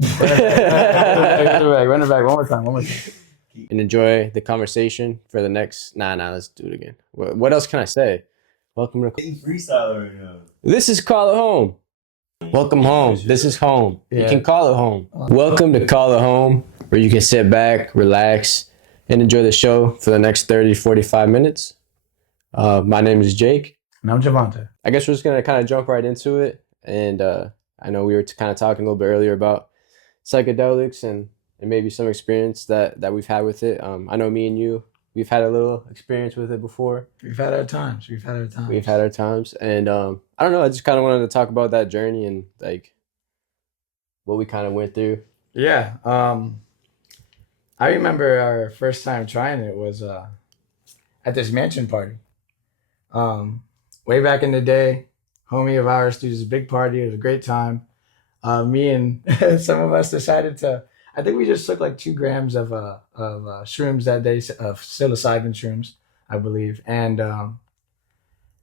Run it back. One more time. And enjoy the conversation for the next. Let's do it again. What else can I say? Welcome to. Freestyle right now. This is Call It Home. Welcome home. This is home. You can call it home. Welcome to Call It Home, where you can sit back, relax, and enjoy the show for the next 30, 45 minutes. My name is Jake. And I'm Javante. I guess we're just going to kind of jump right into it. And I know we were kind of talking a little bit earlier about psychedelics and maybe some experience that we've had with it. I know me and you, we've had a little experience with it before. We've had our times. We've had our times. And I don't know, I just kind of wanted to talk about that journey and like what we kind of went through. Yeah. I remember our first time trying it was at this mansion party. Way back in the day, homie of ours threw this big party. It was a great time. Me and some of us decided to. I think we just took like 2 grams of shrooms that day, of psilocybin shrooms, I believe, and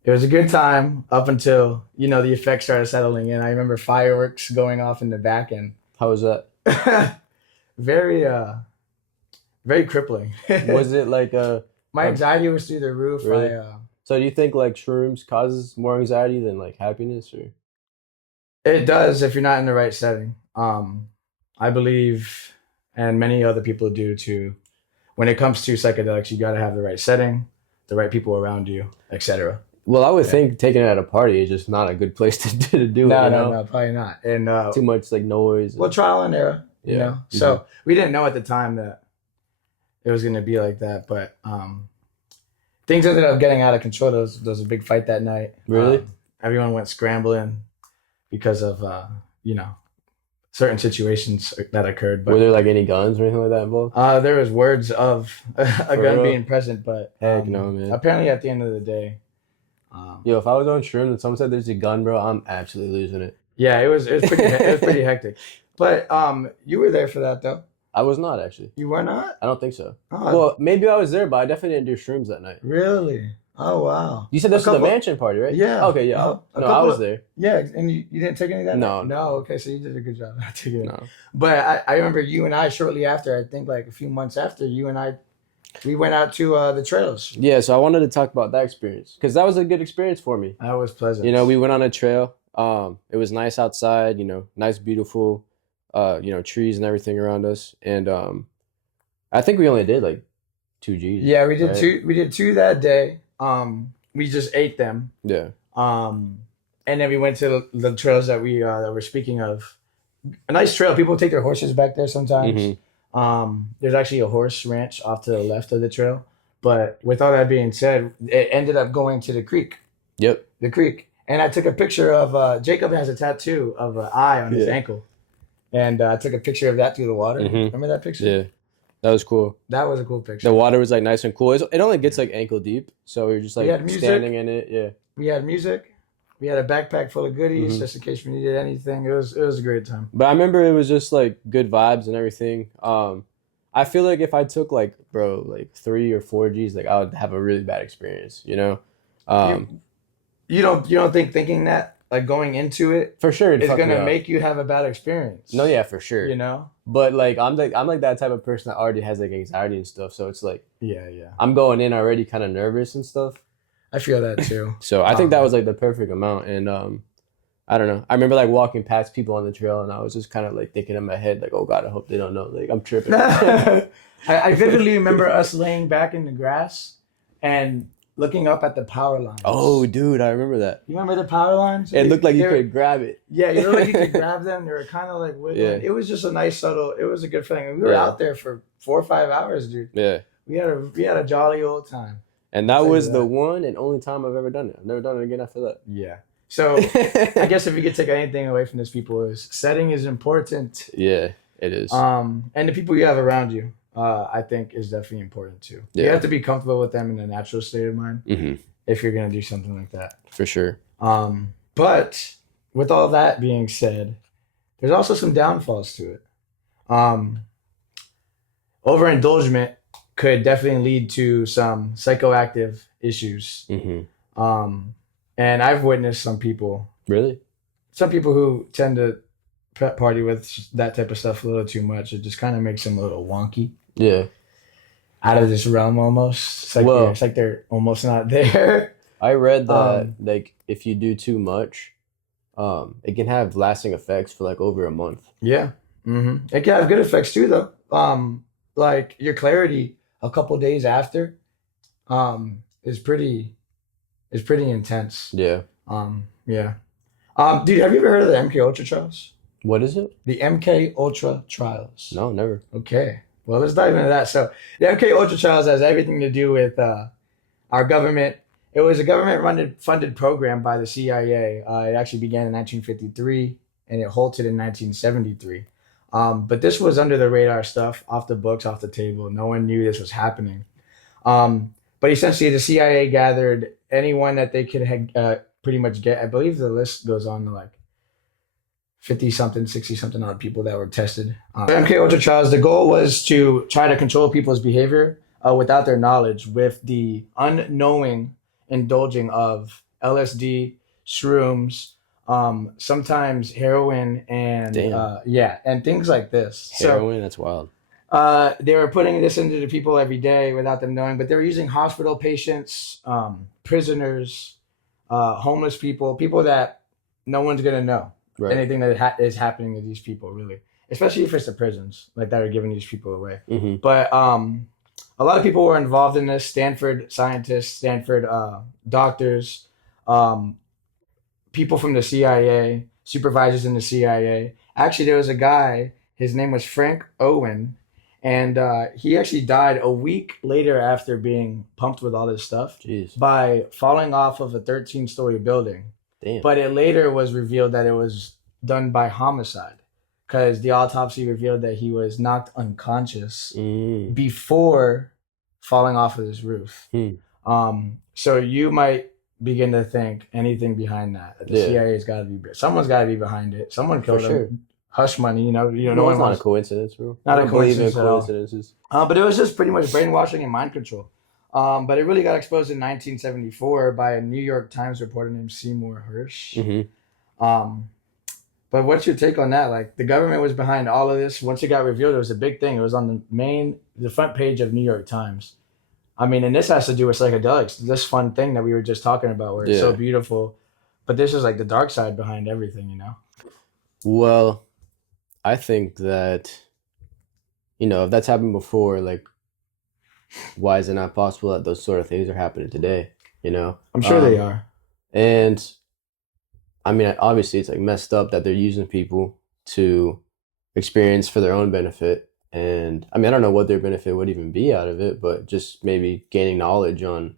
it was a good time up until the effects started settling in. I remember fireworks going off in the back, and How was that? very very crippling. Was it like My anxiety was through the roof. Really? So do you think like shrooms causes more anxiety than like happiness, or? It does if you're not in the right setting. I believe, and many other people do too. When it comes to psychedelics, you got to have the right setting, the right people around you, etc. Well, I would think taking it at a party is just not a good place to do No, it. no, probably not. And Too much like noise. well, trial and error. You Yeah. know, so we didn't know at the time that it was going to be like that, but things ended up getting out of control. There was a big fight that night. Really? Everyone went scrambling because of certain situations that occurred. Were But there like any guns or anything like that involved? there was words of a For gun real? being present, but Heck no, man. apparently at the end of the day, Yo, if I was on shrooms and someone said there's a gun, bro, I'm absolutely losing it. yeah, it was pretty hectic. But you were there for that though. I was not actually. You were not? I don't think so. Oh, Well, maybe I was there, but I definitely didn't do shrooms that night. really? Oh wow. You said this A was a couple- mansion party, right? Yeah. Okay, yeah. A No, I couple was of- there. Yeah, and you didn't take any of that? No, night? no. Okay, so you did a good job not taking it. No. But I remember you and I shortly after, I think like a few months after, you and I, we went out to the trails. Yeah, so I wanted to talk about that experience because that was a good experience for me. That was pleasant. You know, we went on a trail. It was nice outside. You know, nice, beautiful, trees and everything around us. And I think we only did like 2 Gs. Yeah, we did right? two. We did 2 that day. We just ate them. Yeah. And then we went to the trails that we that we're speaking of. A nice trail. People take their horses back there sometimes. Mhm. There's actually a horse ranch off to the left of the trail. But with all that being said, it ended up going to the creek. Yep. The creek. And I took a picture of Jacob has a tattoo of an eye on his Yeah. ankle. And I took a picture of that through the water. Mhm. Remember that picture? Yeah. That was cool. That was a cool picture. The water was like nice and cool. It only gets like ankle deep, so we were just We like had music. standing in it. Yeah. We had music. We had a backpack full of goodies Mhm. just in case we needed anything. It was a great time. But I remember it was just like good vibes and everything. I feel like if I took like 3 or 4 Gs, like I would have a really bad experience. You know. You don't think thinking that like going into it For sure, it'd is fuck me gonna up. make you have a bad experience? No, yeah, for sure. You know? But like I'm like that type of person that already has like anxiety and stuff. So it's like Yeah. I'm going in already kind of nervous and stuff. I feel that too. So I think that was like the perfect amount. And I don't know. I remember like walking past people on the trail, and I was just kind of like thinking in my head like, oh God, I hope they don't know. Like I'm tripping. I vividly remember us laying back in the grass and looking up at the power lines. Oh, dude, I remember that. You remember the power lines? It looked like you They were- could grab it. Yeah, you looked like you could grab them. They were kind of like wiggling. Yeah. It was just a nice subtle. It was a good feeling. We were Yeah. out there for 4 or 5 hours, dude. Yeah. We had a jolly old time. And that I'll tell you was the that. one and only time I've ever done it. I've never done it again after that. Yeah. So I guess if we could take anything away from this, people, is setting is important. Yeah, it is. And the people you have around you, I think, is definitely important too. You Yeah. have to be comfortable with them in a natural state of mind Hmm. if you're gonna do something like that. For sure. But with all that being said, there's also some downfalls to it. Overindulgence could definitely lead to some psychoactive issues. Hmm. And I've witnessed some people Really? who tend to prep party with that type of stuff a little too much. It just kind of makes them a little wonky, Yeah. out of this realm almost. Well, It's like they're almost not there. I read that Um, like if you do too much, it can have lasting effects for like over a month. yeah. It can have good effects too, though. Like your clarity a couple days after, is pretty intense. Yeah. Yeah. Dude, have you ever heard of the MK Ultra trials? What is it? The MK Ultra trials. No, never. Okay. Well, let's dive into that. So, the MK Ultra trials has everything to do with our government. It was a government funded program by the CIA. It actually began in 1953 and it halted in 1973. But this was under the radar stuff, off the books, off the table. No one knew this was happening. But essentially, the CIA gathered anyone that they could pretty much get. I believe the list goes on to like 50 something, 60 something odd people that were tested. MK Ultra trials, the goal was to try to control people's behavior without their knowledge, with the unknowing indulging of LSD, shrooms, sometimes heroin, and Damn. yeah, and things like this. Heroin, that's wild. They were putting this into the people every day without them knowing, but they were using hospital patients, prisoners, homeless people, people that no one's gonna know Right. anything that is happening to these people, really, especially if it's the prisons like that are giving these people away. Mm-hmm. But a lot of people were involved in this. Stanford scientists, Stanford doctors, um, people from the CIA, supervisors in the CIA. Actually, there was a guy. His name was Frank Owen, and he actually died a week later after being pumped with all this stuff Jeez. by falling off of a 13-story building. Damn. But it later was revealed that it was done by homicide, because the autopsy revealed that he was knocked unconscious Mm. before falling off of this roof. Hmm. So you might begin to think anything behind that. The Yeah. CIA's got to be, someone's got to be behind it. Someone killed For him. sure. Hush money, no No, one it's not a wants. coincidence, bro. Not I a don't believe in coincidence at all. coincidences. But it was just pretty much brainwashing and mind control. But it really got exposed in 1974 by a New York Times reporter named Seymour Hersh. Mm-hmm. But what's your take on that? Like, the government was behind all of this. Once it got revealed, it was a big thing. It was on the front page of New York Times. I mean, and this has to do with psychedelics. This fun thing that we were just talking about, where it's so Yeah. beautiful, but this is like the dark side behind everything, you know? Well, I think that, if that's happened before, like, why is it not possible that those sort of things are happening today? I'm sure they Um, are. And I mean, obviously, it's like messed up that they're using people to experience for their own benefit. And I mean, I don't know what their benefit would even be out of it, but just maybe gaining knowledge on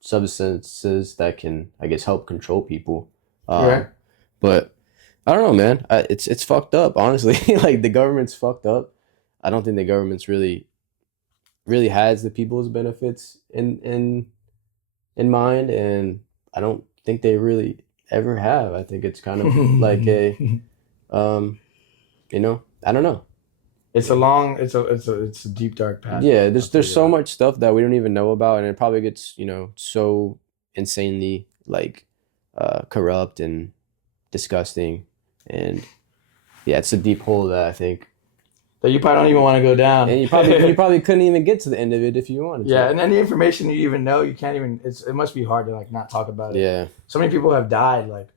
substances that can, I guess, help control people. Right. But I don't know, man. It's fucked up, honestly. Like the government's fucked up. I don't think the government's really has the people's benefits in mind, and I don't think they really ever have. I think it's kind of like I don't know. It's a long, it's a deep dark path. Yeah, I'll there's tell you so that. much stuff that we don't even know about, and it probably gets, so insanely like corrupt and disgusting, and yeah, it's a deep hole that I think, That you probably don't even want to go down. and you probably couldn't even get to the end of it if you wanted to. Yeah, and any information you even know, you can't even. It must be hard to like not talk about it. Yeah. So many people have died like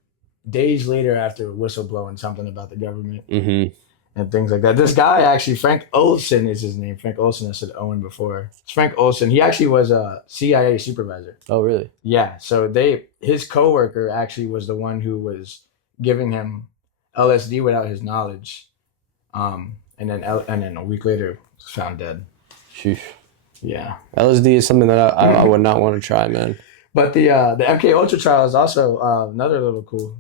days later after whistleblowing something about the government Mm-hmm. and things like that. This guy actually, Frank Olson is his name. Frank Olson. I said Owen before. It's Frank Olson. He actually was a CIA supervisor. Oh, really? Yeah. So his coworker actually was the one who was giving him LSD without his knowledge. And then a week later was found dead. Sheesh. Yeah. LSD is something that I would not want to try, man. But the MK Ultra trial is also another little cool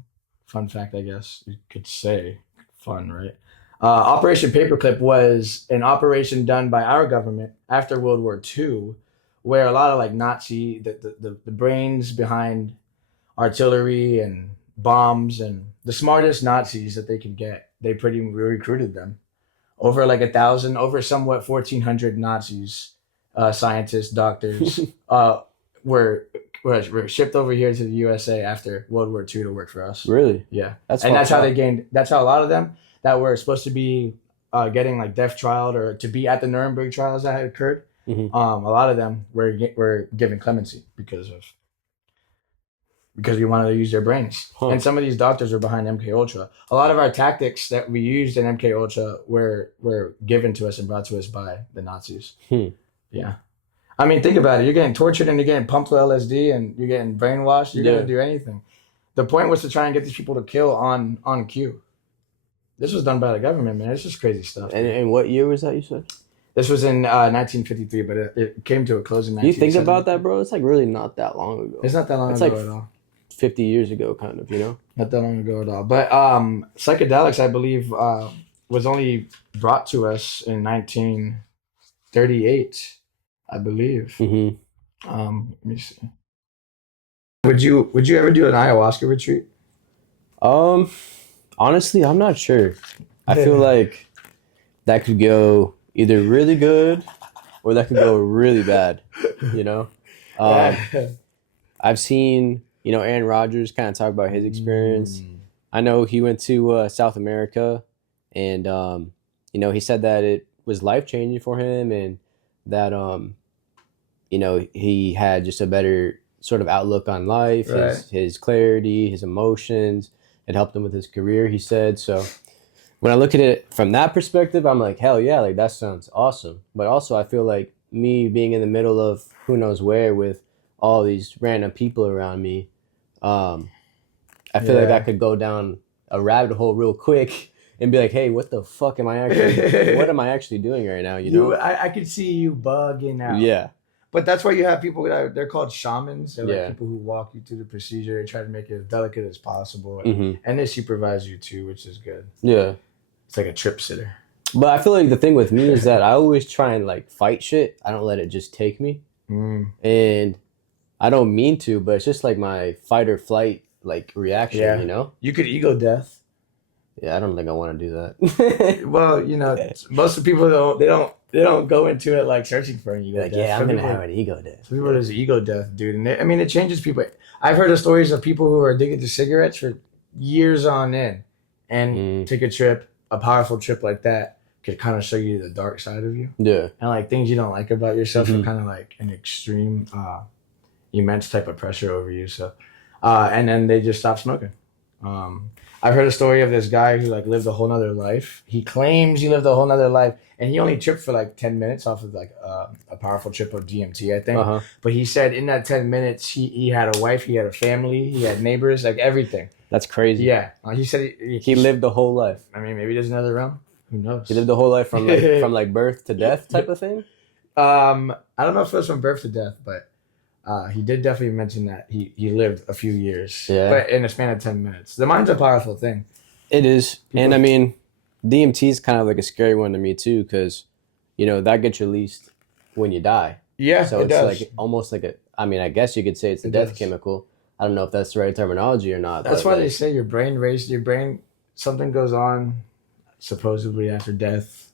fun fact, I guess you could say. Fun, right? Operation Paperclip was an operation done by our government after World War II, where a lot of like the brains behind artillery and bombs and the smartest Nazis that they could get, they pretty recruited them. Over like 1,000, over somewhat 1,400 Nazis, scientists, doctors, were shipped over here to the USA after World War II to work for us. Really? Yeah, That's and that's how fucked they up. gained. That's how a lot of them that were supposed to be getting like death trialed or to be at the Nuremberg trials that had occurred. Mhm. A lot of them were given clemency because we wanted to use their brains. Huh. And some of these doctors were behind MK Ultra. A lot of our tactics that we used in MK Ultra were given to us and brought to us by the Nazis. Yeah. I mean, think about it. You're getting tortured and you're getting pumped with LSD and you're getting brainwashed. You're Yeah. gonna do anything. The point was to try and get these people to kill on cue. This was done by the government, man. It's just crazy stuff. And what year was that you said? This was in 1953, but it came to a close in You think 1970. about that, bro? It's like really not that long ago. It's not that long It's ago like at all. 50 years ago, kind of, you know? Not that long ago at all. But psychedelics, I believe, was only brought to us in 1938, I believe. Mm-hmm. Let me see. Would you ever do an ayahuasca retreat? Honestly, I'm not sure. I feel like that could go either really good or that could go really bad, you know? I've seen, Aaron Rodgers kind of talk about his experience. I know he went to South America and, he said that it was life-changing for him and that, he had just a better sort of outlook on life, Right. his clarity, his emotions. It helped him with his career, he said. So when I look at it from that perspective, I'm like, hell yeah, like that sounds awesome. But also I feel like me being in the middle of who knows where with all these random people around me, I feel like Yeah. I could go down a rabbit hole real quick and be like, hey, what the fuck am I actually doing right now, you know? I could see you bugging out. Yeah. But that's why you have people that they're called shamans. They're Yeah. like people who walk you through the procedure. They try to make it as delicate as possible. Hmm. And they supervise you too, which is good. Yeah. It's like a trip sitter. But I feel like the thing with me is that I always try and like fight shit. I don't let it just take me. And I don't mean to, but it's just like my fight or flight like reaction, Yeah. you know? You could ego death. Yeah, I don't think I want to do that. Well, most of the people they don't go into it like searching for an ego Like, death. yeah, I'm Some gonna people- have an ego death. Some people there's ego death, dude, and it changes people. I've heard of stories of people who are addicted to cigarettes for years on end, and take a powerful trip like that could kind of show you the dark side of you, Yeah. and like things you don't like about yourself Mhm. are kind of like an extreme, immense type of pressure over you. So, and then they just stop smoking. I've heard a story of this guy who like lived a whole nother life. He claims he lived a whole nother life, and he only tripped for like 10 minutes off of like a powerful trip of DMT, I think. Uh-huh. But he said in that 10 minutes, he had a wife, he had a family, he had neighbors, like everything. That's crazy. Yeah. He said He lived the whole life. I mean, maybe there's another realm. Who knows? He lived the whole life from like birth to death type of thing. I don't know if it was from birth to death, but he did definitely mention that he lived a few years. Yeah. But in a span of 10 minutes. The mind's a powerful thing. It is. People- And I mean, DMT is kind of like a scary one to me too, because that gets released when you die. Yeah, So it it's does. like almost like I guess you could say it's a It death does. chemical. I don't know if that's the right terminology or not. That's but, why like, they say your brain, something goes on supposedly after death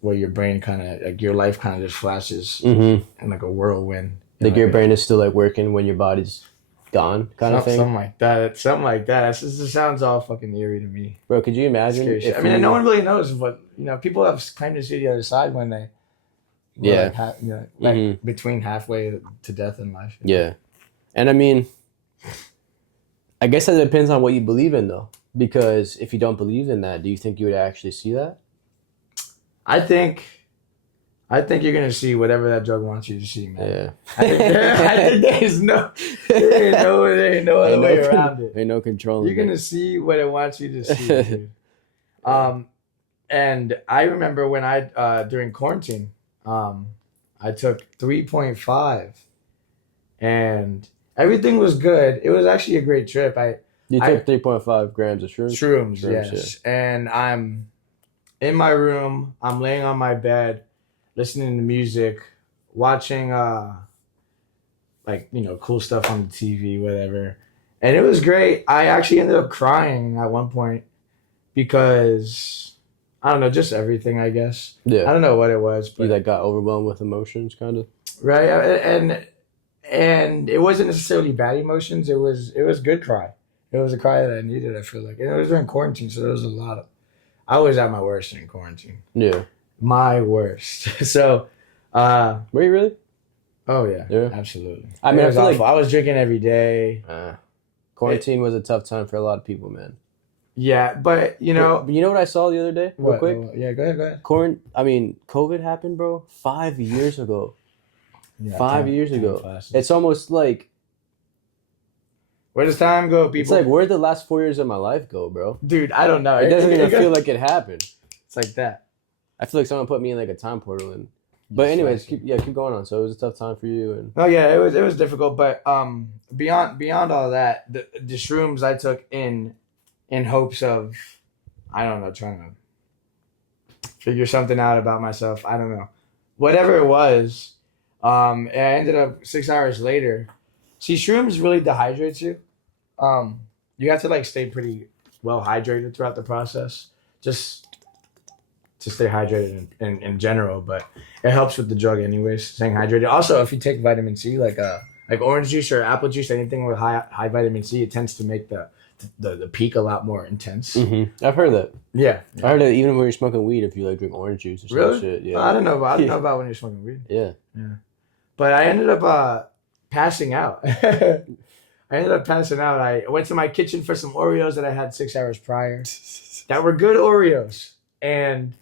where your brain kind of, like your life kind of just flashes Mhm. in like a whirlwind. Like your brain is still like working when your body's gone, kind of thing. Something like that. Something like that. It just sounds all fucking eerie to me. Bro, could you imagine? Scary shit. if I mean, you- no one really knows what, people have claimed to see the other side when they, were Yeah. like Mhm. between halfway to death and life. Yeah. And I mean, I guess that depends on what you believe in, though. Because if you don't believe in that, do you think you would actually see that? I think you're gonna see whatever that drug wants you to see, man. Yeah. I think there's there ain't no other way around it. Ain't no control. You're gonna see what it wants you to see, dude. And I remember when I during quarantine, I took 3.5, and everything was good. It was actually a great trip. You I- took 3.5 grams of shrooms? Shrooms, Shrooms, yes. And I'm in my room. I'm laying on my bed, listening to music, watching cool stuff on the TV, whatever. And it was great. I actually ended up crying at one point because I don't know, just everything, I guess. I Yeah. don't know what it was, You but like got overwhelmed with emotions, kind of? right. and it wasn't necessarily bad emotions. It was good cry. It was a cry that I needed. I feel like, and it was during quarantine, so there was a lot of. I was at my worst in quarantine. Yeah. My worst. So, Were you really? oh yeah, Yeah. absolutely. I mean, it I was feel awful. like I was drinking every day. Quarantine was a tough time for a lot of people, man. Yeah, but you know, But you know what I saw the other day, real what? quick? Yeah, go ahead, go ahead. COVID happened, bro. 5 years ago. Yeah, 5 years ago. It's almost like where does time go, people? it's like where'd the last 4 years of my life go, bro? Dude, I don't know. It doesn't even feel like it happened. it's like that. I feel like someone put me in like a time portal, and but anyways, keep going on. So it was a tough time for you, and Oh yeah, it was difficult, but beyond all that, the shrooms I took in hopes of, I don't know, trying to figure something out about myself. I don't know, whatever it was. I ended up 6 hours later. See, shrooms really dehydrates you. You have to like stay pretty well hydrated throughout the process, just to stay hydrated in general. But it helps with the drug anyways, staying hydrated. Also, if you take vitamin C, like orange juice or apple juice, anything with high vitamin C, it tends to make the peak a lot more intense. I've heard that. Yeah, I heard that even when you're smoking weed, if you like drink orange juice or some really? shit. Yeah, I don't know about when you're smoking weed. yeah. But I ended up passing out. I ended up passing out. I went to my kitchen for some Oreos that I had 6 hours prior. That were good Oreos. And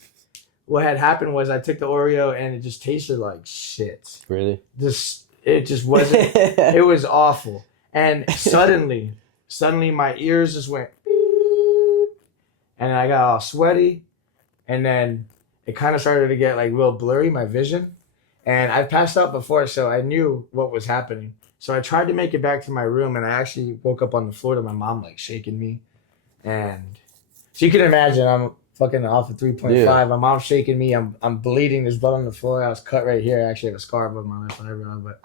what had happened was I took the Oreo and it just tasted like shit. Really? It just wasn't. It was awful. And suddenly my ears just went beep, and I got all sweaty, and then it kind of started to get like real blurry, my vision. And I've passed out before, so I knew what was happening. So I tried to make it back to my room, and I actually woke up on the floor to my mom like shaking me. And so you can imagine I'm fucking off of 3.5. Yeah. My mom's shaking me. I'm bleeding. There's blood on the floor. I was cut right here. I actually have a scar above my left eyebrow. But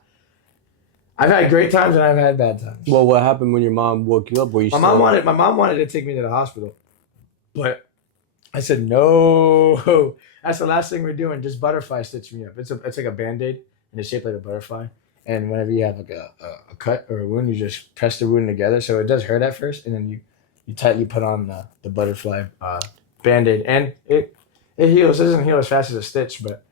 I've had great times and I've had bad times. Well, what happened when your mom woke you up? Were you my mom wanted to take me to the hospital, but I said no. That's the last thing we're doing. Just butterfly stitch me up. It's like a Band-Aid and it's shaped like a butterfly. And whenever you have like a cut or a wound, you just press the wound together. So it does hurt at first, and then you tightly put on the butterfly Band-Aid, and it heals. It doesn't heal as fast as a stitch, but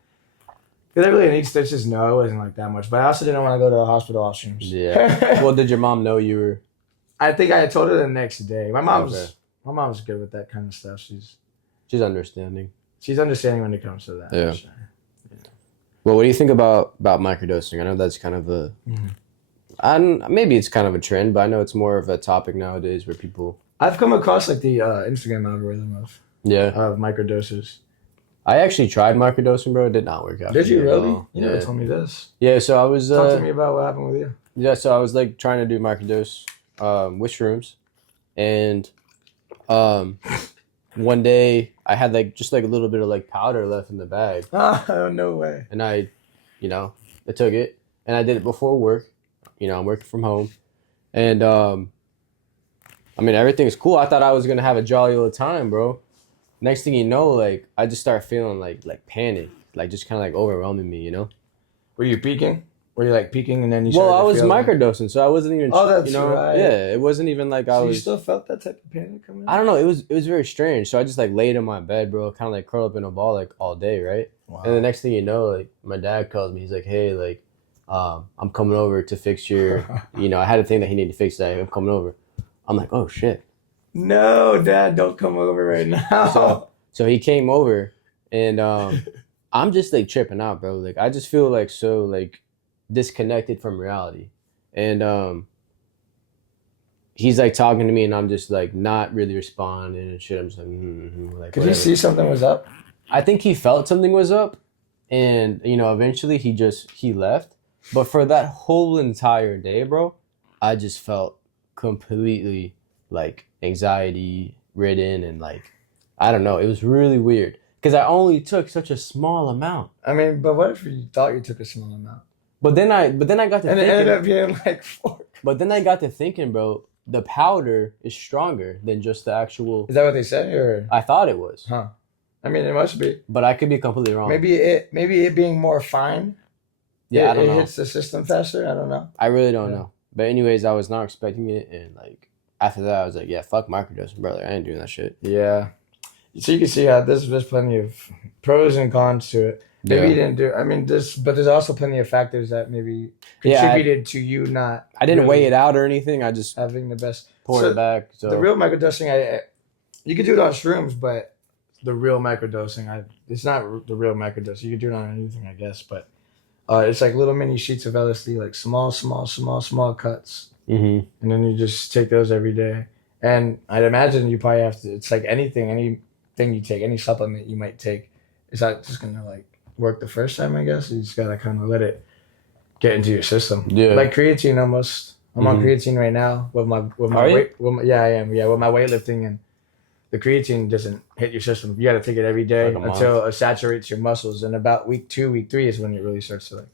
did I really need stitches? No, it wasn't like that much. But I also didn't want to go to the hospital all shrooms. Yeah. Well, did your mom know you were? I think I told her the next day. My mom's Okay. good with that kind of stuff. She's understanding. She's understanding when it comes to that. Yeah. For sure. Well, what do you think about microdosing? I know that's kind of a, maybe it's kind of a trend, but I know it's more of a topic nowadays where people. I've come across like the Instagram algorithm of microdoses. I actually tried microdosing, bro. It did not work out. Did you really? Well. You never told me this. Yeah, so I was. Talk to me about what happened with you. Yeah, so I was like trying to do microdose with shrooms, and one day I had like just like a little bit of like powder left in the bag. Oh, no way. And I took it and I did it before work. I'm working from home, and I mean everything's cool. I thought I was gonna have a jolly little time, bro. Next thing you know, like I just start feeling like panic, like just kind of like overwhelming me, Were you peaking? Were you like peaking and then you? Well, I was feel microdosing, so I wasn't even. Oh, that's right. Yeah, it wasn't even like I So was. you still felt that type of panic coming? I don't know. It was very strange. So I just like laid in my bed, bro, kind of like curled up in a ball like all day, right? Wow. And the next thing you know, like my dad calls me. He's like, "Hey, like, I'm coming over to fix your. I had a thing that he needed to fix that. I'm coming over." I'm like, "Oh shit." No, Dad, don't come over right now. So he came over, and I'm just like tripping out, bro. Like I just feel like so like disconnected from reality, and he's like talking to me, and I'm just like not really responding and shit. I'm just like, like Could you see something was up? I think he felt something was up, and eventually he left. But for that whole entire day, bro, I just felt completely like anxiety ridden, and like I don't know. It was really weird because I only took such a small amount. I mean, but what if you thought you took a small amount? But then I got to and thinking. it ended up being like 4. But then I got to thinking, bro. The powder is stronger than just the actual. Is that what they say, or? I thought it was. Huh. I mean, it must be. But I could be completely wrong. Maybe it being more fine. Yeah, I don't it know. hits the system faster. I don't know. I really don't Yeah. know. But anyways, I was not expecting it, and like after that, I was like, yeah, fuck microdosing, brother. I ain't doing that shit. Yeah. So you can see how there's plenty of pros and cons to it. Maybe you Yeah, didn't do. I mean, but there's also plenty of factors that maybe Yeah, contributed to you not. I didn't really weigh it out or anything. I just having the best. poured So it back. So the real microdosing, you could do it on shrooms, but the real microdosing, it's not the real microdosing. You could do it on anything, I guess, but it's like little mini sheets of LSD, like small cuts, hmm and then you just take those every day. And I'd imagine you probably have to. It's like anything you take, any supplement you might take, it's not just gonna like work the first time. I guess you just gotta kind of let it get into your system. Yeah. Like creatine almost. I'm on Mhm. creatine right now with my Are you? weight. Yeah, I am. Yeah, with my weightlifting, and the creatine doesn't hit your system. You got to take it every day Like a month. until it saturates your muscles. And about week 2, week 3 is when it really starts to like.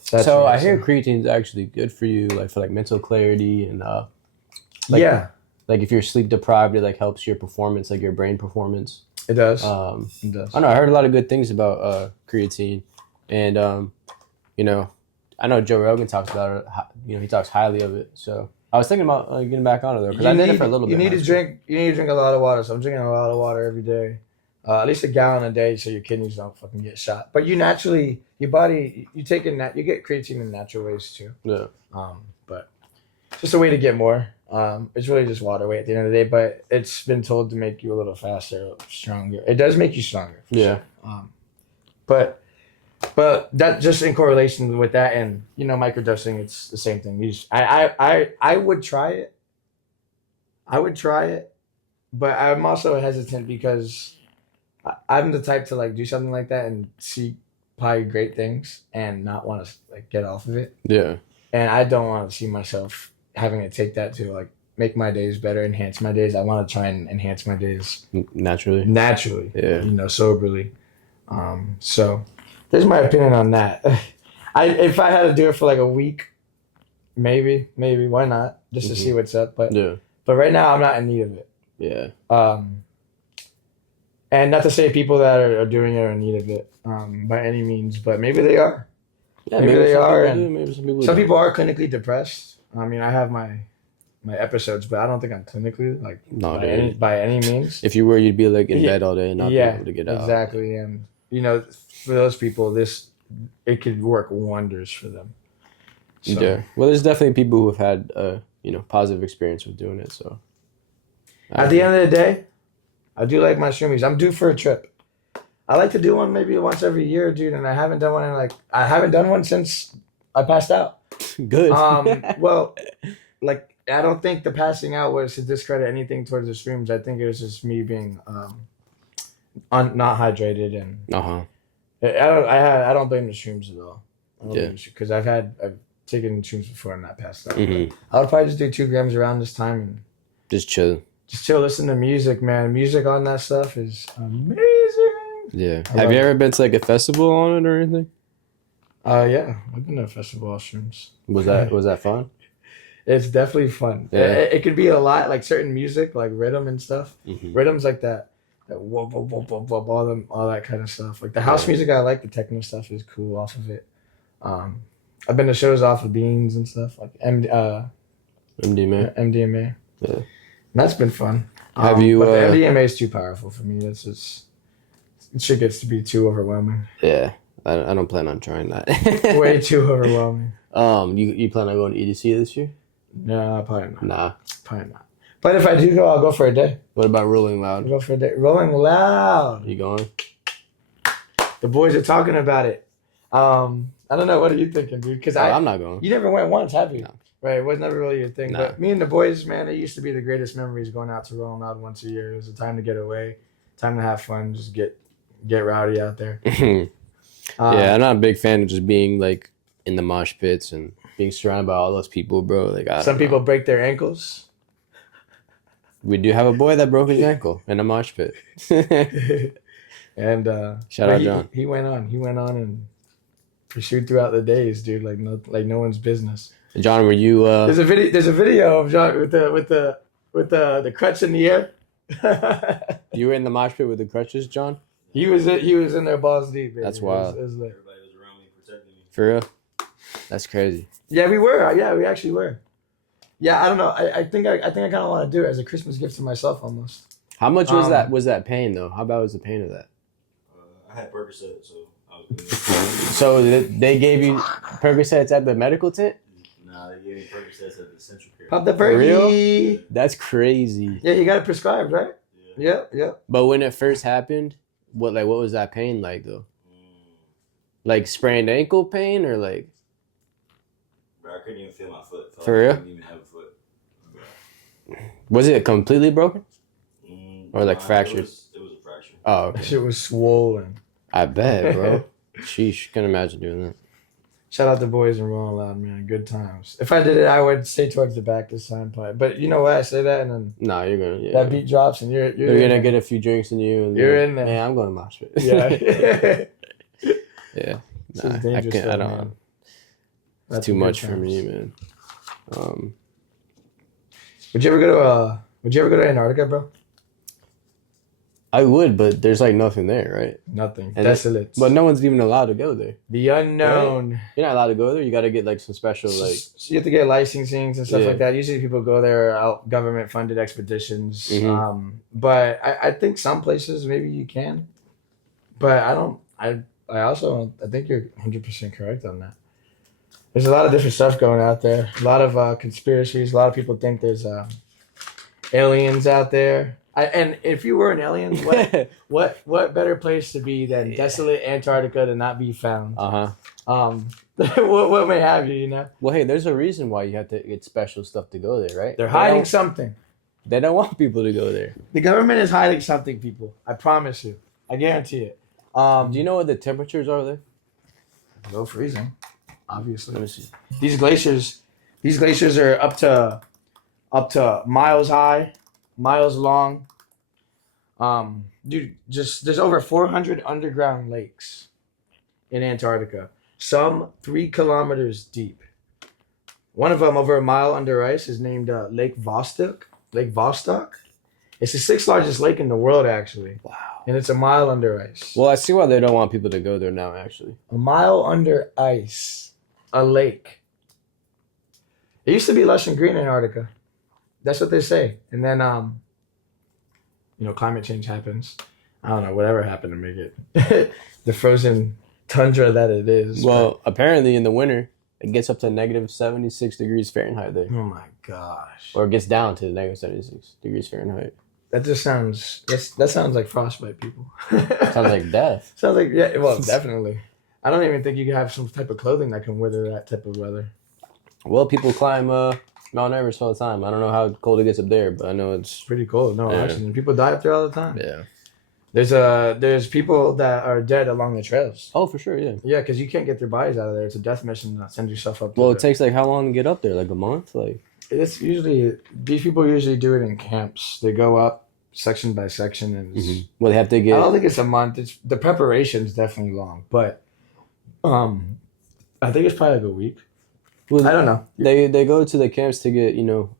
Saturate. So I hear creatine's actually good for you, like for like mental clarity and like- yeah, like if you're sleep deprived, it like helps your performance, like your brain performance. it does. It does. I don't know. I heard a lot of good things about creatine, and you know, I know Joe Rogan talks about it. You know, he talks highly of it. So I was thinking about getting back onto there because I did it for a little bit. You need in to high school. drink. You need to drink a lot of water. So I'm drinking a lot of water every day, at least a gallon a day, so your kidneys don't fucking get shot. But you naturally, your body, you take in that, you get creatine in natural ways too. Yeah. But it's just a way to get more. It's really just water weight at the end of the day, but it's been told to make you a little faster, stronger. It does make you stronger. For Yeah. Sure. But that just in correlation with that and microdosing, it's the same thing. I would try it. I would try it, but I'm also hesitant because I'm the type to like do something like that and see probably great things and not want to like get off of it. Yeah. And I don't want to see myself having to take that to like make my days better, enhance my days. I want to try and enhance my days Naturally. Yeah. Soberly. So there's my opinion on that. If I had to do it for like a week, maybe, why not? Just to see what's up. But Yeah. right now I'm not in need of it. Yeah. And not to say people that are doing it are in need of it by any means, but maybe they are. Yeah. Maybe they some are, people and do, maybe some people. Some don't. people are clinically depressed. I mean, I have my episodes, but I don't think I'm clinically like No, by any means. If you were, you'd be like in Yeah. bed all day and not be able to get out. Exactly. And for those people, it could work wonders for them. So, Yeah. Well, there's definitely people who have had positive experience with doing it. So At the end of the day, I do like my shroomies. I'm due for a trip. I like to do one maybe once every year, dude, and I haven't done one since I passed out. good. Well, like I don't think the passing out was to discredit anything towards the shrooms. I think it was just me being not hydrated, and Uh-huh. I don't blame the shrooms at all. Yeah. Because I've taken shrooms before and not passed out. Mhm. I would probably just do 2 grams around this time and Just chill. just chill, listen to music, man. Music on that stuff is amazing. Yeah. I Have love you it. ever been to like a festival on it or anything? Yeah, I've been to a festival of shrooms. Was that fun? It's definitely fun. Yeah. It could be a lot, like certain music, like rhythm and stuff. Mhm. Rhythms like that whoa, whoa, whoa, whoa, whoa, all that kind of stuff. Like the house music, I like. The techno stuff is cool off of it. I've been to shows off of Beans and stuff like MDMA. MDMA. Yeah. And that's been fun. Have you, But the MDMA is too powerful for me. That's just shit gets to be too overwhelming. Yeah. I don't plan on trying that. Way too overwhelming. You plan on going to EDC this year? No, probably not. Nah. Probably not. But if I do go, I'll go for a day. What about Rolling I'll Loud? go for a day. Rolling Loud. You going? The boys are talking about it. I don't know. What are you thinking, dude? Because I'm not going. you never went once, have you? No. Right. It was never really your thing. No. But me and the boys, man, it used to be the greatest memories going out to Rolling Loud once a year. It was a time to get away, time to have fun, just get rowdy out there. Yeah, I'm not a big fan of just being like in the mosh pits and being surrounded by all those people, bro. Like Some people break their ankles. We do have a boy that broke his ankle in a mosh pit. And Shout but out John. He went on and pursued throughout the days, dude, like no one's business. John, were you? There's a video of John with the crutch in the air. You were in the mosh pit with the crutches, John? He was in there balls deep. Baby. That's wild. It was lit. Everybody was around me protecting me. For real? That's crazy. Yeah, we were. Yeah, we actually were. Yeah, I don't know. I think I kind of want to do it as a Christmas gift to myself almost. How much was Um, that pain though? How bad was the pain of that? I had Percocet, so I was good. So they gave you Percocets at the medical tent? Nah, they gave me Percocets at the Central Care. Pop the For real? perky. That's crazy. Yeah, you got it prescribed, right? Yeah. Yeah. But when it first happened, what was that pain like though? Like sprained ankle pain or like? Bro, I couldn't even feel my foot. Felt For like real? I didn't even have a foot. Bro. Was it completely broken? Or like Nah, fractured? It was a fracture. Oh, That okay. shit was swollen. I bet, bro. Sheesh, can imagine doing that. Shout out the boys in Rolling Loud, man. Good times. If I did it, I would stay towards the back this time, probably. But you know what? I say that, and then Nah, you're gonna. Yeah, that beat drops, and you're you're in gonna there. get a few drinks in you. And You're then, in there. Man, I'm going to mosh pit. Yeah. Yeah. This Nah, is I dangerous can't. I stuff, don't. man. It's That's too good much for times. me, man. Would you ever go to Antarctica, bro? I would, but there's like nothing there, right? Nothing. And Desolate. But no one's even allowed to go there. The unknown. You're not allowed to go there. You got to get like some special like. So you have to get licensings and stuff Yeah. like that. Usually people go there out government funded expeditions. Mhm. But I think some places maybe you can. But I don't I also I think you're 100% correct on that. There's a lot of different stuff going out there. A lot of conspiracies. A lot of people think there's aliens out there. And if you were an alien, what better place to be than desolate Antarctica to not be found? What may have you, you know? Well, hey, there's a reason why you have to get special stuff to go there, right? They're They hiding don't- something. They don't want people to go there. The government is hiding something, people. I promise you. I guarantee it. Do you know what the temperatures are there? Low freezing, Let obviously. me see. These glaciers are up to miles high, miles long. Dude, just there's over 400 underground lakes in Antarctica. Some 3 kilometers deep. One of them, over a mile under ice, is named Lake Vostok. Lake Vostok. It's the 6th largest lake in the world, actually, Wow. and it's a mile under ice. Well, I see why they don't want people to go there now. Actually, A mile under ice, a lake. It used to be lush and green in Antarctica. That's what they say. And then, climate change happens. I don't know, whatever happened to make it the frozen tundra that it is. well, apparently in the winter it gets up to negative 76 degrees Fahrenheit there, But, oh my gosh, or it gets down to negative 76 degrees Fahrenheit. that just sounds that sounds like frostbite, people. Sounds like death. Sounds like, yeah. Well, definitely. I don't even think you can have some type of clothing that can weather that type of weather. Well, people climb Mount Everest all the time. I don't know how cold it gets up there, but I know it's Pretty cold. No Yeah. oxygen. People die up there all the time. yeah. There's people that are dead along the trails. Oh, for sure, yeah. Yeah, because you can't get their bodies out of there. It's a death mission to send yourself up. Well, to it takes like how long to get up there? Like a month? Like It's usually these people usually do it in camps. They go up section by section, and it's, well, they have to I get. don't think it's a month. It's the preparation's definitely long, but I think it's probably like a week. Well, I don't know. They go to the camps to get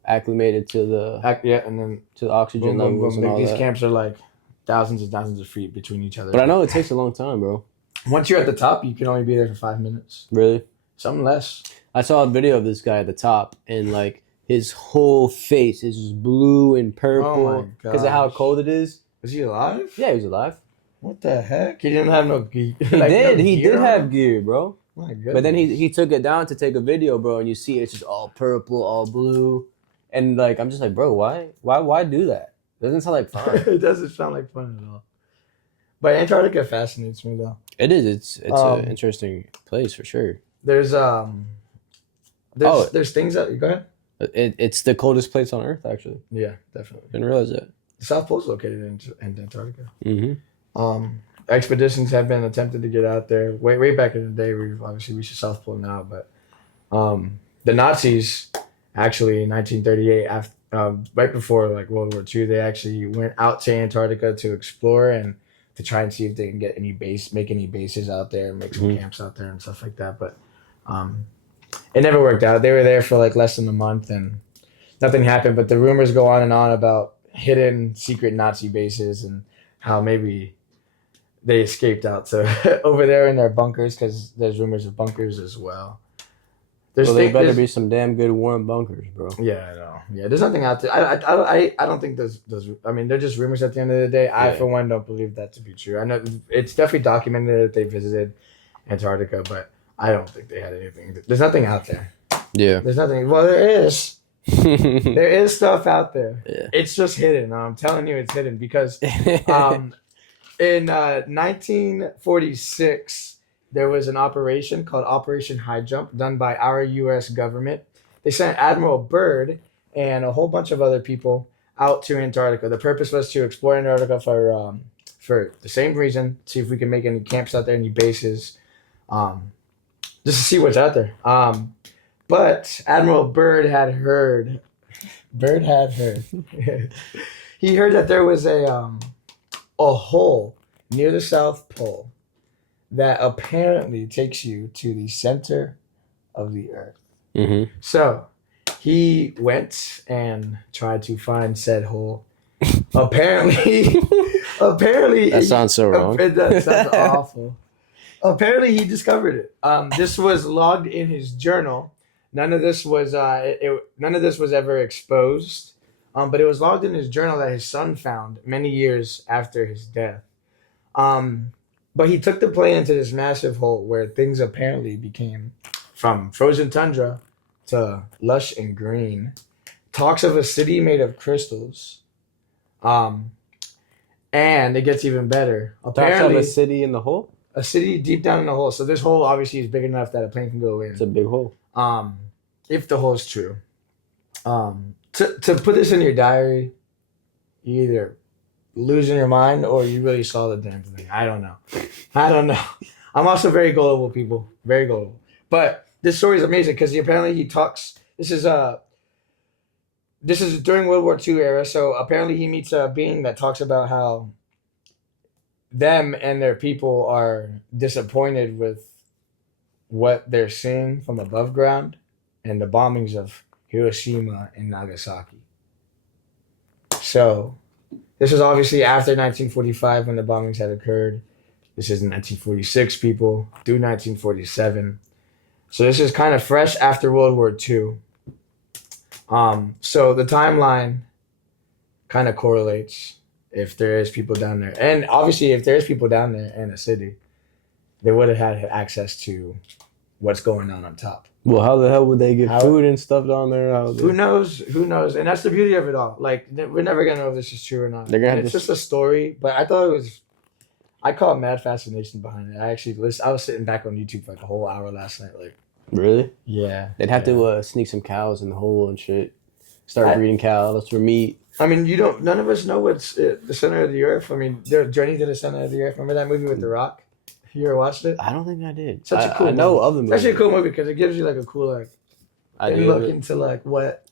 acclimated to the Yeah, and then oxygen boom, boom, levels boom. and Like, all these that. camps are like thousands and thousands of feet between each other. But I know it takes a long time, bro. Once you're at the top, you can only be there for 5 minutes, Really. something less. I saw a video of this guy at the top, and like his whole face is just blue and Oh purple my because of how gosh. cold it is. Is he alive? Yeah, he was alive. What the heck? He didn't have no gear. He did. He did have gear, bro. My goodness. But then he took it down to take a video, bro, and you see it's just all purple, all blue, and like I'm just like, bro, why do that? Doesn't sound like fun. It doesn't sound like fun at all. But Antarctica fascinates me though. It is. It's Um, an interesting place for sure. There's Oh. there's things that go ahead. It's the coldest place on Earth, actually. Yeah, definitely. Didn't realize that. The South Pole's located in Antarctica. Mm-hmm. Expeditions have been attempted to get out there way back in the day. We've obviously reached the South Pole now, but the Nazis actually in 1938, right before like World War II, they actually went out to Antarctica to explore and to try and see if they can get make any bases out there and make some Mhm. camps out there and stuff like that. But it never worked out. They were there for like less than a month and nothing happened. But the rumors go on and on about hidden secret Nazi bases and how maybe they escaped out to over there in their bunkers because there's rumors of bunkers as well. Well, there better there's- be some damn good warm bunkers, bro. Yeah, I know. Yeah, there's nothing out there. I don't think those. I mean, they're just rumors at the end of the day. I, Yeah. for one, don't believe that to be true. I know it's definitely documented that they visited Antarctica, but I don't think they had anything. There's nothing out there. Yeah. There's nothing. Well, there is. There is stuff out there. Yeah. It's just hidden. I'm telling you, it's hidden because in 1946, there was an operation called Operation High Jump done by our U.S. government. They sent Admiral Byrd and a whole bunch of other people out to Antarctica. The purpose was to explore Antarctica for the same reason, see if we can make any camps out there, any bases, just to see what's out there. But Admiral Byrd had heard. He heard that there was a hole near the South Pole that apparently takes you to the center of the Earth. Mm-hmm. So he went and tried to find said hole. apparently, That sounds so wrong. That sounds awful. Apparently, he discovered it. This was logged in his journal. None of this was none of this was ever exposed. But it was logged in his journal that his son found many years after his death. But he took the plane into this massive hole where things apparently became from frozen tundra to lush and green. Talks of a city made of crystals. And it gets even better. Talks of Apparently, a city in the hole? a city deep down in the hole. So this hole obviously is big enough that a plane can go in. It's a big hole. If the hole is true. To put this in your diary, you either losing your mind or you really saw the damn thing. I don't know. I'm also very gullible, people. Very gullible. But this story is amazing because apparently he talks. This is during World War II era. So apparently he meets a being that talks about how them and their people are disappointed with what they're seeing from above ground and the bombings of Hiroshima and Nagasaki. So this was obviously after 1945 when the bombings had occurred. This is 1946, people, through 1947. So this is kind of fresh after World War II. So the timeline kind of correlates if there is people down there. And obviously if there's people down there in a city, they would have had access to what's going on top. Well, how the hell would they get How- food and stuff down there? Who knows? Who knows? And that's the beauty of it all. Like we're never gonna know if this is true or not. They're gonna And have it's to- just a story, but I thought it was. I call it mad fascination behind it. I actually I was sitting back on YouTube for like a whole hour last night. Like, Really? yeah, They'd have to sneak some cows in the hole and shit. Start I- breeding cows for meat. I mean, you don't. None of us know what's the center of the earth. I mean, their journey to the center of the earth. Remember that movie with The Rock? You ever watched it? I don't think I did. Such a cool I know movie. of the It's movie. actually a cool movie because it gives you like a cool like I look do. into like what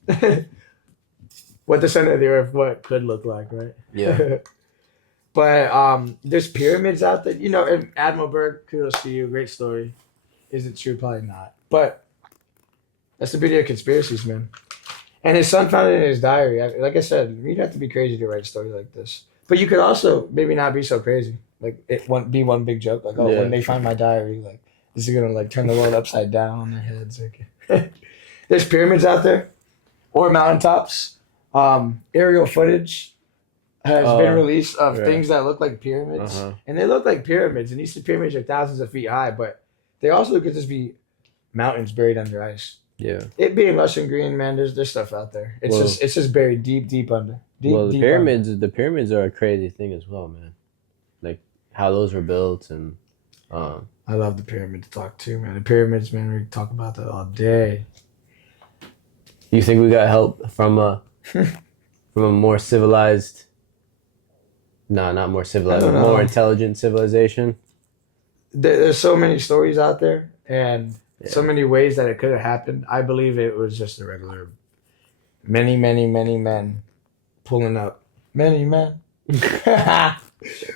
what the center of the earth what could look like, right? Yeah. But there's pyramids out there, and Admiral Byrd, kudos to you, great story. Is it true? Probably not. But that's the beauty of conspiracies, man. And his son found it in his diary. Like I said, you'd have to be crazy to write a story like this. But you could also maybe not be so crazy. Like it won't be one big joke. Like, Yeah. when they find my diary, like this is gonna like turn the world upside down on their heads. Okay. There's pyramids out there, or mountaintops. Aerial footage has been released of yeah. things that look like pyramids, Uh-huh. and they look like pyramids. And these pyramids are thousands of feet high, but they also could just be mountains buried under ice. Yeah. It being lush and green, man. There's stuff out there. It's Well- just buried deep under. Well, the deep pyramids are a crazy thing as well, man. Like how those were built and under. I love the pyramid to talk to, man. The pyramids, man. We can talk about that all day. you think we got help from a more civilized not more civilized, I don't but more know. intelligent civilization? There's so many stories out there, and so Yeah. many ways that it could have happened. I believe it was just a regular, many men pulling up. Many men.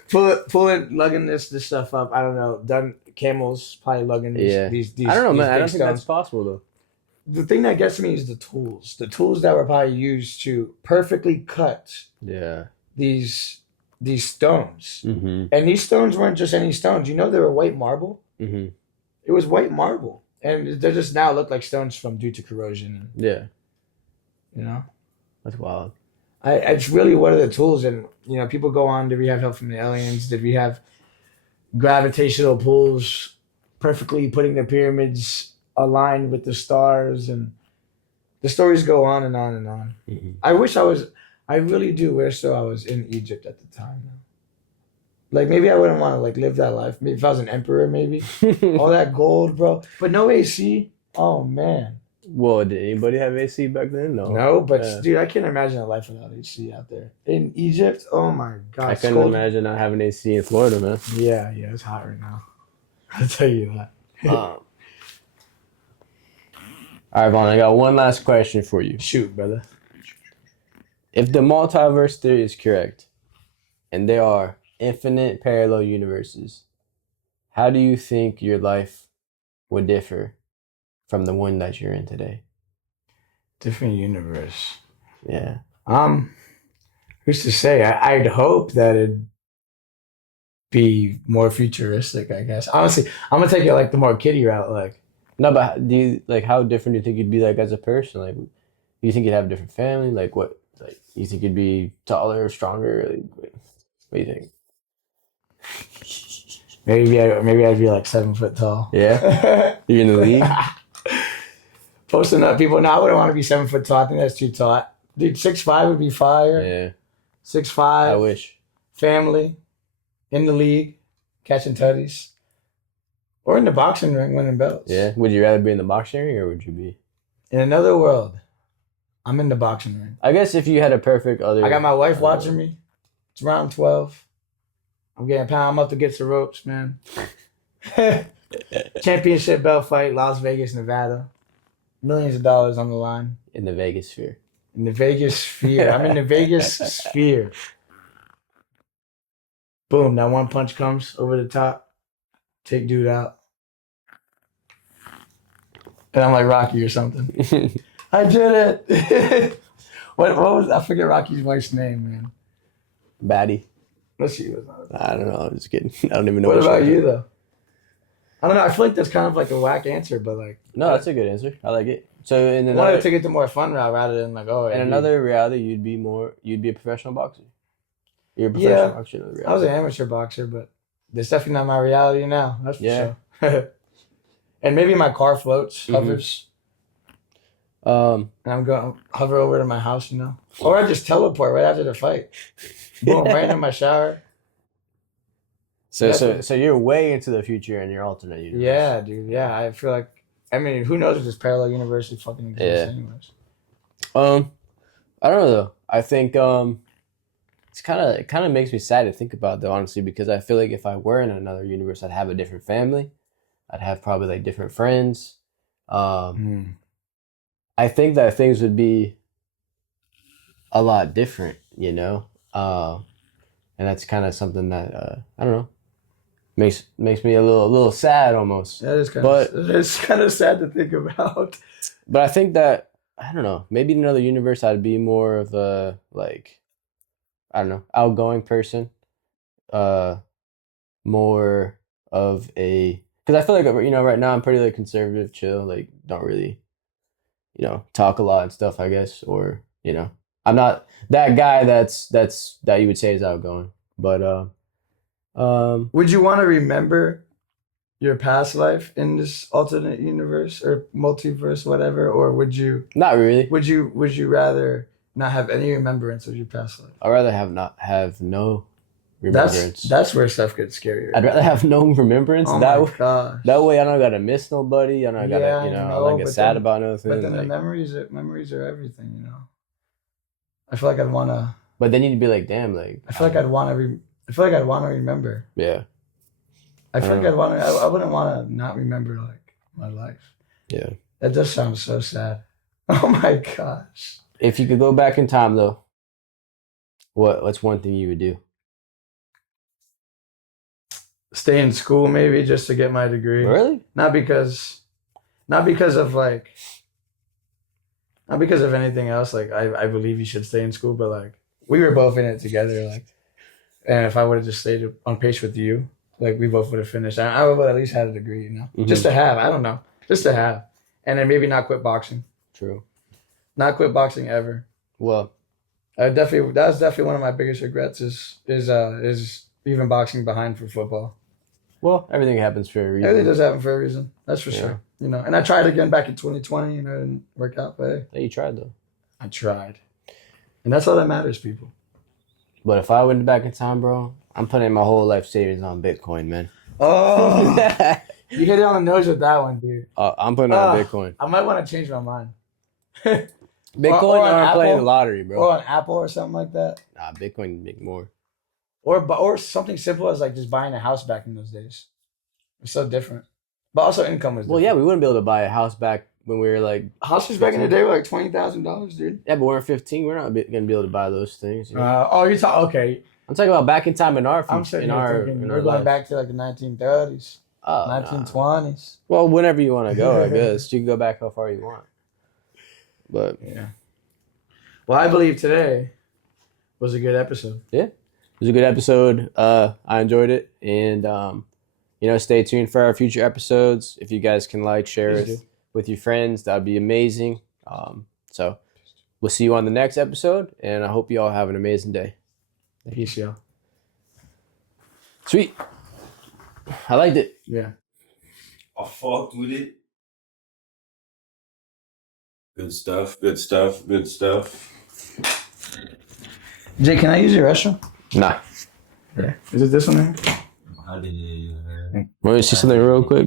Pulling, lugging this stuff up. I don't know. Done camels probably lugging these. Yeah. These I don't know, these man. I big don't think that's stones. possible though. The thing that gets me is the tools. The tools that were probably used to perfectly cut Yeah. these these stones. Mm-hmm. And these stones weren't just any stones. You know, they were white marble. Mm-hmm. It was white marble. And they just now look like stones from due to corrosion. Yeah, You know? that's wild. It's really what are the tools? And, you know, people go on, did we have help from the aliens? Did we have gravitational pulls perfectly putting the pyramids aligned with the stars? And the stories go on and on and on. Mm-hmm. I really do wish though I was in Egypt at the time. Like maybe I wouldn't want to like live that life. Maybe if I was an emperor, maybe all that gold, bro. But no AC. Oh man. Well, did anybody have AC back then? No. No, but Yeah. dude, I can't imagine a life without AC out there in Egypt. Oh my god. I couldn't Cold. imagine not having AC in Florida, man. Yeah, it's hot right now. I'll tell you that. All right, Vaughn, I got one last question for you. Shoot, brother. If the multiverse theory is correct, and there are infinite parallel universes, how do you think your life would differ from the one that you're in today? Different universe. Yeah. Who's to say? I'd hope that it'd be more futuristic, I guess. Honestly, I'm gonna take it like the more kiddie route. Like, No, but do you like how different do you think you'd be like as a person? Like, do you think you'd have a different family? Like, what? Like, you think you'd be taller, stronger? Like, what do you think? maybe I'd be like 7 foot tall. Yeah, you're in the league. Posting up people. No, I wouldn't want to be 7 foot tall. I think that's too tall. Dude, 6'5" would be fire. Yeah, 6'5", I wish. family, in the league, catching tutties, or in the boxing ring winning belts. Yeah, would you rather be in the boxing ring or would you be? In another world, I'm in the boxing ring. I guess if you had a perfect other. I got my wife watching me. It's round 12. I'm getting pound. I'm up to get the ropes, man. Championship belt fight, Las Vegas, Nevada. Millions of dollars on the line. in the Vegas sphere. In the Vegas sphere. I'm in the Vegas sphere. Boom, that one punch comes over the top. Take dude out. And I'm like Rocky or something. I did it. what was I forget Rocky's wife's name, man. Batty. Let's see what's not. I don't know. I'm just kidding. I don't even know. What about she- you though? I don't know. I feel like that's kind of like a whack answer, but like No, that's a good answer. I like it. So in I wanted another to take it the more fun route rather than like in another reality, you'd be a professional boxer. You're a professional Yeah. boxer in another I was reality. an amateur boxer, but it's definitely not my reality now. That's for Yeah. sure. And maybe my car floats, Mhm. hovers, Um, and I'm going hover over to my house, you know, or I just teleport right after the fight. Boom, right in my shower. so you're way into the future in your alternate universe. Yeah, dude. Yeah, I feel like. I mean, who knows if this parallel universe fucking exists, Yeah. anyways. I don't know though. I think it kind of makes me sad to think about though, honestly, because I feel like if I were in another universe, I'd have a different family. I'd have probably like different friends. I think that things would be a lot different, you know. And that's kind of something that I don't know makes me a little sad almost. That is kind But- of. It's kind of sad to think about. But I think that I don't know. Maybe in another universe, I'd be more of a like, I don't know, outgoing person. More of a because I feel like right now I'm pretty like conservative, chill, like don't really, talk a lot and stuff. I guess I'm not that guy that you would say is outgoing. But Would you want to remember your past life in this alternate universe or multiverse, whatever, or would you not really. would you rather not have any remembrance of your past life? I'd rather have no remembrance. That's where stuff gets scarier. I'd rather have no remembrance. Oh that my gosh. That way I don't gotta miss nobody. I don't gotta, Yeah, I I know, don't get but sad then- about nothing. But then the like- memories are everything, you know. I feel like I'd wanna. but then you'd be like, damn, like I feel like I'd wanna. I feel like I'd wanna remember. yeah, I feel like I'd wanna. I wouldn't wanna not remember like my life. yeah. That does sound so sad. Oh my gosh. If you could go back in time though, what's one thing you would do? Stay in school maybe just to get my degree. Really? Not because of like. Not because of anything else. Like I believe you should stay in school, but like we were both in it together. Like And if I would have just stayed on pace with you, like we both would have finished. I would have at least had a degree, you know, just to have. I don't know, just to have, and then maybe not quit boxing. True. Not quit boxing ever. Well, That's definitely one of my biggest regrets is leaving boxing behind for football. everything happens for a reason. Everything does happen for a reason. That's for Yeah. sure. You know, and I tried again back in 2020, and it didn't work out. But hey, Yeah, you tried though. I tried, and that's all that matters, people. But if I went back in time, bro, I'm putting my whole life savings on Bitcoin, man. Oh, you hit it on the nose with that one, dude. I'm putting on Bitcoin. I might want to change my mind. Bitcoin or or, an I'm playing the Apple. lottery, bro. Or on Apple or something like that. Nah, Bitcoin make more. Or something simple as like just buying a house back in those days. It's so different. But also income was Well, different. yeah, we wouldn't be able to buy a house back when we were like, Houses back in the day were like $20,000, dude. yeah, but we're 15. We're not gonna be able to buy those things. You know? Oh, you're talking, okay. I'm talking about back in time in our I'm future, sitting in here our thinking in we're our going life. back to like the 1930s, Oh, nah. 1920s. Well, whenever you want to go, I guess you can go back how far you want. But Yeah. Well, I believe today was a good episode. it was a good episode. I enjoyed it, and stay tuned for our future episodes. If you guys can share Please it do. with your friends, that'd be amazing. So we'll see you on the next episode, and I hope you all have an amazing day. Peace, y'all. Sweet. I liked it. Yeah. I fucked with it. Good stuff. Good stuff. Good stuff. Jay, can I use your restroom? Nah. Yeah. Is it this one here? I did. Want to see something real quick?